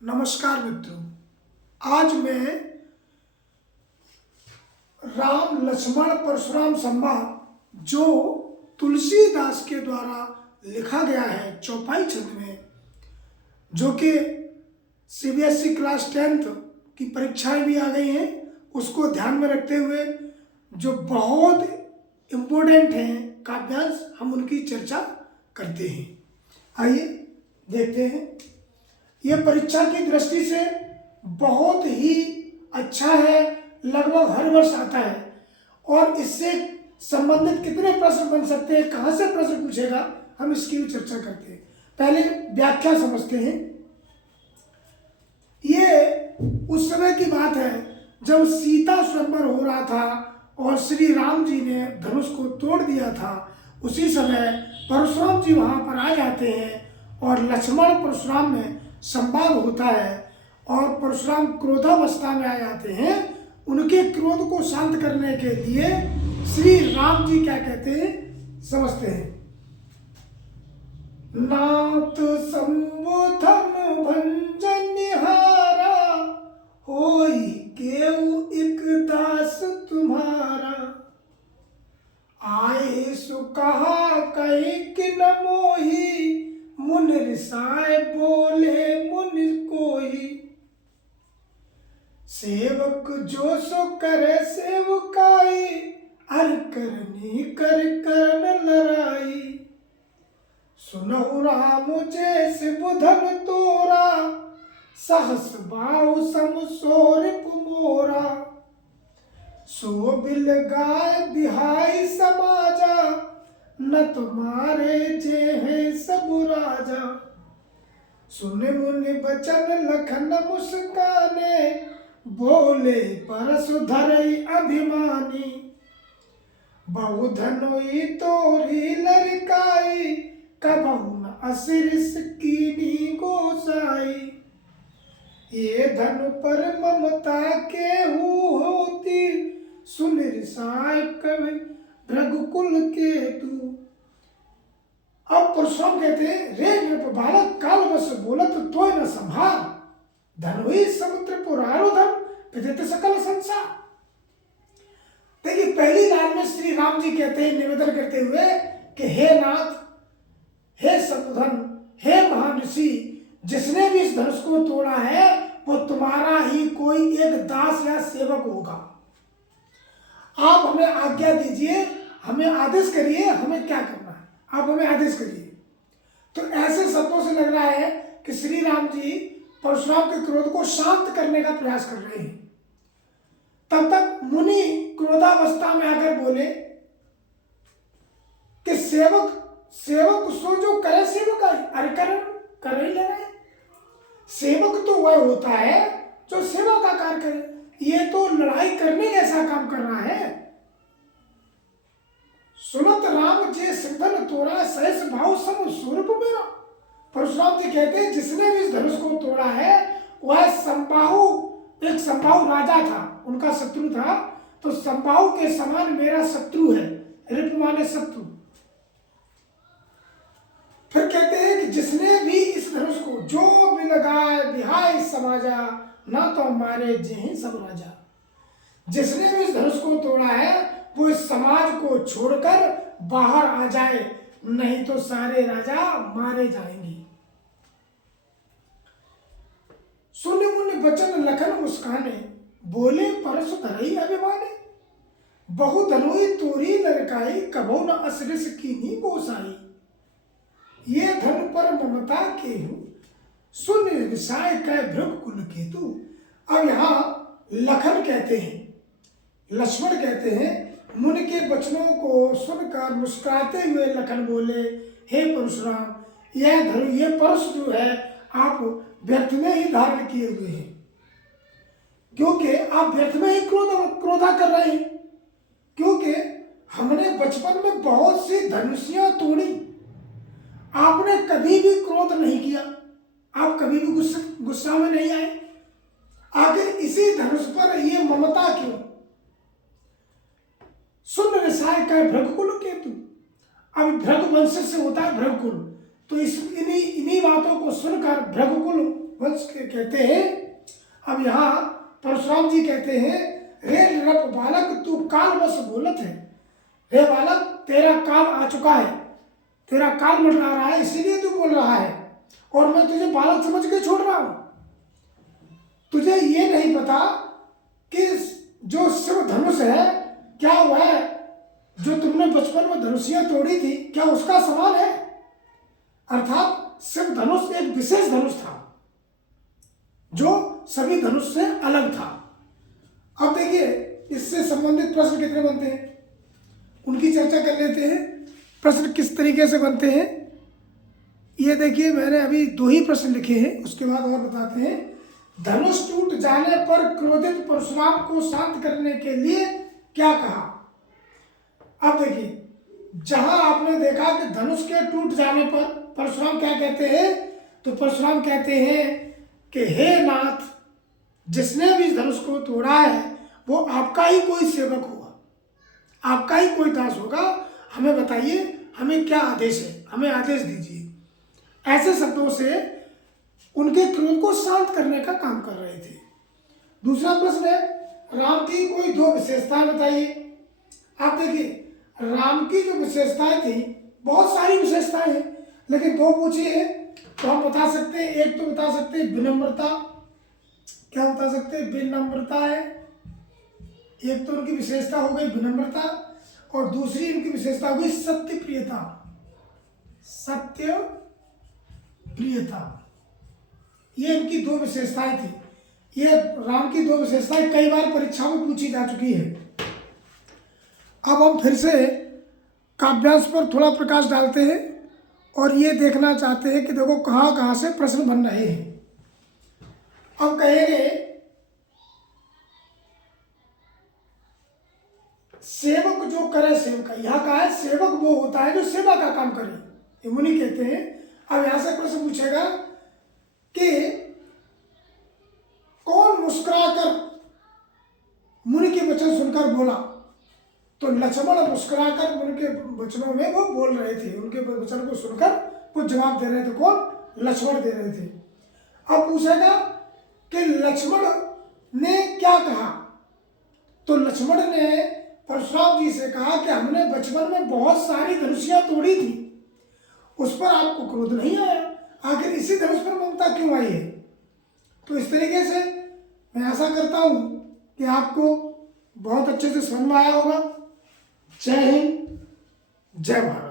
नमस्कार मित्रों। आज मैं राम लक्ष्मण परशुराम संवाद जो तुलसीदास के द्वारा लिखा गया है चौपाई छंद में, जो कि सीबीएसई क्लास 10th की परीक्षाएं भी आ गई हैं, उसको ध्यान में रखते हुए जो बहुत इम्पोर्टेंट हैं काव्यांश, हम उनकी चर्चा करते हैं। आइए देखते हैं। यह परीक्षा की दृष्टि से बहुत ही अच्छा है, लगभग हर वर्ष आता है। और इससे संबंधित कितने प्रश्न बन सकते हैं, कहाँ से प्रश्न पूछेगा, हम इसकी भी चर्चा करते हैं। पहले व्याख्या समझते हैं। ये उस समय की बात है जब सीता स्वयंवर हो रहा था और श्री राम जी ने धनुष को तोड़ दिया था। उसी समय परशुराम जी वहाँ पर आ जाते हैं और लक्ष्मण परशुराम में संवाद होता है और परशुराम क्रोधावस्था में आ जाते हैं। उनके क्रोध को शांत करने के लिए श्री राम जी क्या कहते हैं, समझते हैं। नाथ संबोधन भंजनिहारा, होई केउ एक दास तुम्हारा। आए सु कहा कही कि न मोही, मुन रिसाए बोले मुन कोई। सेवक जो सो करे सेवकाई, हर करनी कर करन लड़ाई। सुनहु राम जैसे बुधन तोरा, सहस बाहु सम सोरिप मोरा। सो बिल गाय बिहाई समाजा, न तुम्हारे जे हैं सब राजा। सुन मुनि बचन लखन मुस्काने, बोले परसु धरई अभिमानी। बहु धनुई तोरी लड़काई, कबहु न असिरिस कीनी गोसाई। ये धनु पर ममता केहू होती, सुन रिसाय कवि भृगुकुल के तू। अब परशुराम कहते हैं, रे नृप बालक काल बस बोलत तोय न संभार। धनुई समुद्र पुरारोधन विदित सकल संसार। देखिए, पहली लाइन में श्री राम जी कहते हैं, निवेदन करते हुए कि हे नाथ, हे संबोधन, हे महान ऋषि, जिसने भी इस धनुष को तोड़ा है वो तुम्हारा ही कोई एक दास या सेवक होगा। आप हमें आज्ञा दीजिए, हमें आदेश करिए, हमें क्या करना है, आप हमें आदेश करिए। तो ऐसे शब्दों से लग रहा है कि श्री राम जी परशुराम के क्रोध को शांत करने का प्रयास कर रहे हैं। तब तक मुनि क्रोधावस्था में आकर बोले कि सेवक सो जो करे सेवकाई, अरे कर ही ले रहे। सेवक तो वह होता है जो सेवा का कार्य करे, ये तो लड़ाई करने जैसा काम कर रहा है। सुनत राम जे सिंधन तोड़ा, सहस भाव सम स्वरूप मेरा। परशुराम जी कहते हैं, जिसने भी इस धनुष को तोड़ा है वह संबाहु, एक संबाहु राजा था, उनका शत्रु था। तो संबाहु के समान मेरा शत्रु है। रिप माने शत्रु। फिर कहते हैं कि जिसने भी इस धनुष को जो भी लगाए बिहाय समाजा, ना तो मारे जेहि सब राजा। जिसने भी इस धनुष को तोड़ा है वो इस समाज को छोड़कर बाहर आ जाए, नहीं तो सारे राजा मारे जाएंगे। सुन मुनि बचन लखन मुस्काने, बोले परसु धरई अभिमाने। बहु धनुई तोरी लड़काई, कबहु न असरिस कीनी गोसाई। ये धन पर ममता केहू, सुन रिसाय कै भृगुकुल केतु। अब यहाँ लखन कहते हैं, लक्ष्मण कहते हैं, मुनि के वचनों को सुनकर मुस्कुराते हुए लखन बोले, हे परशुराम, यह धनु, ये परशु जो है आप व्यर्थ में ही धारण किए हुए हैं, क्योंकि आप व्यर्थ में ही क्रोधा कर रहे हैं। क्योंकि हमने बचपन में बहुत सी धनुषियां तोड़ी, आपने कभी भी क्रोध नहीं किया, आप कभी भी गुस्सा में नहीं आए। आखिर इसी धनुष पर ये ममता क्यों? सुन रिसाय का भृगुकुल केतु। अब भृगु से होता है भृगुकुल, तो इन्हीं बातों को सुनकर भृगुकुल वंश के कहते हैं। अब यहाँ परशुराम जी कहते हैं, रे नृप बालक तू काल बस बोलत है। रे बालक, तेरा काल आ चुका है, तेरा काल मंडरा रहा है, इसीलिए तू बोल रहा है, और मैं तुझे बालक समझ के छोड़ रहा हूं। तुझे ये नहीं पता कि जो शिव धनुष है, क्या वह जो तुमने बचपन में धनुषियां तोड़ी थी, क्या उसका समान है? अर्थात शिव धनुष एक विशेष धनुष था जो सभी धनुष से अलग था। अब देखिए, इससे संबंधित प्रश्न कितने बनते हैं, उनकी चर्चा कर लेते हैं। प्रश्न किस तरीके से बनते हैं ये देखिए, मैंने अभी 2 ही प्रश्न लिखे हैं, उसके बाद और बताते हैं। धनुष टूट जाने पर क्रोधित परशुराम को शांत करने के लिए क्या कहा? अब देखिए, जहां आपने देखा कि धनुष के टूट जाने पर परशुराम क्या कहते हैं, तो परशुराम कहते हैं कि हे नाथ, जिसने भी इस धनुष को तोड़ा है वो आपका ही कोई सेवक होगा, आपका ही कोई दास होगा, हमें बताइए, हमें क्या आदेश है, हमें आदेश दीजिए। ऐसे शब्दों से उनके क्रोध को शांत करने का काम कर रहे थे। दूसरा प्रश्न है, राम की कोई 2 विशेषताएं बताइए। आप देखिए, राम की जो विशेषताएं थी, बहुत सारी विशेषताएं हैं, लेकिन 2 पूछी है तो हम बता सकते हैं। एक तो बता सकते हैं विनम्रता, क्या बता सकते हैं, विनम्रता है, एक तो उनकी विशेषता हो गई विनम्रता, और दूसरी इनकी विशेषता हो गई सत्य प्रियता। सत्य प्रियता, ये इनकी 2 विशेषताएं थी। ये राम की 2 विशेषताएं कई बार परीक्षा में पूछी जा चुकी है। अब हम फिर से काव्यांश पर थोड़ा प्रकाश डालते हैं और ये देखना चाहते हैं कि देखो कहाँ कहाँ से प्रश्न बन रहे हैं। अब कहेंगे, सेवक जो करे सेवका, यहाँ कहा है सेवक वो होता है जो सेवा का काम करे, ये मुनि कहते हैं। अब यहां से प्रश्न पूछेगा कि कौन मुस्कुराकर मुनि के वचन सुनकर बोला, तो लक्ष्मण मुस्कुराकर उनके वचनों में वो बोल रहे थे, उनके वचन को सुनकर वो जवाब दे रहे थे। कौन? लक्ष्मण दे रहे थे। अब पूछेगा कि लक्ष्मण ने क्या कहा, तो लक्ष्मण ने परशुराम जी से कहा कि हमने बचपन में बहुत सारी धनुषियां तोड़ी थी, उस पर आपको क्रोध नहीं आया, आखिर इसी धनुष पर ममता क्यों आई है? तो इस तरीके से मैं आशा करता हूं कि आपको बहुत अच्छे से समझ में आया होगा। जय हिंद, जय भारत।